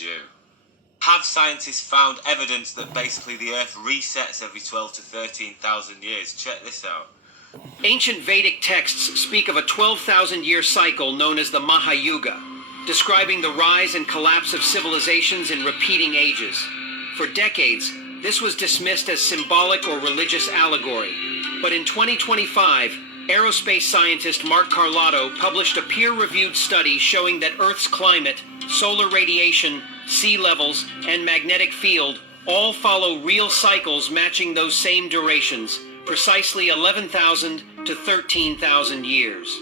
you. Have scientists found evidence that basically the Earth resets every 12 to 13,000 years? Check this out. Ancient Vedic texts speak of a 12,000-year cycle known as the Mahayuga, describing the rise and collapse of civilizations in repeating ages. For decades, this was dismissed as symbolic or religious allegory. But in 2025, aerospace scientist Mark Carlotto published a peer-reviewed study showing that Earth's climate, solar radiation, sea levels, and magnetic field all follow real cycles matching those same durations, precisely 11,000 to 13,000 years.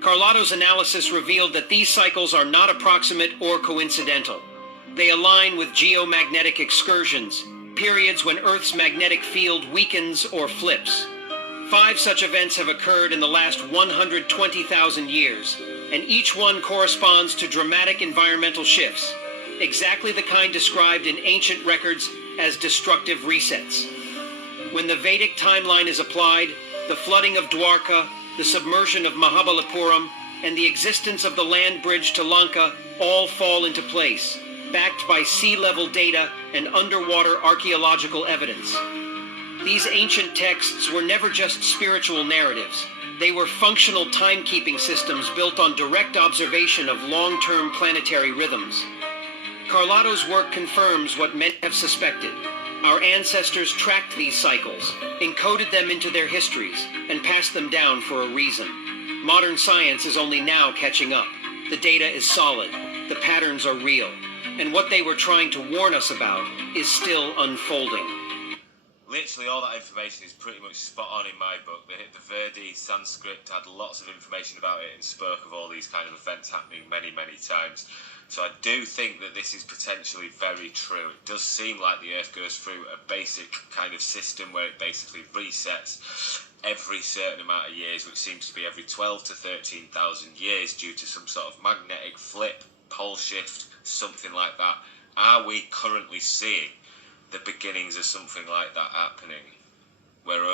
Carlotto's analysis revealed that these cycles are not approximate or coincidental. They align with geomagnetic excursions, periods when Earth's magnetic field weakens or flips. 5 such events have occurred in the last 120,000 years, and each one corresponds to dramatic environmental shifts, exactly the kind described in ancient records as destructive resets. When the Vedic timeline is applied, the flooding of Dwarka, the submersion of Mahabalipuram, and the existence of the land bridge to Lanka all fall into place, backed by sea level data and underwater archaeological evidence. These ancient texts were never just spiritual narratives. They were functional timekeeping systems built on direct observation of long-term planetary rhythms. Carlotto's work confirms what many have suspected. Our ancestors tracked these cycles, encoded them into their histories, and passed them down for a reason. Modern science is only now catching up. The data is solid, the patterns are real, and what they were trying to warn us about is still unfolding. Literally all that information is pretty much spot on in my book. The Verdi Sanskrit had lots of information about it and spoke of all these kind of events happening many, many times. So I do think that this is potentially very true. It does seem like the Earth goes through a basic kind of system where it basically resets every certain amount of years, which seems to be every 12 to 13,000 years due to some sort of magnetic flip, pole shift, something like that. Are we currently seeing the beginnings of something like that happening? Where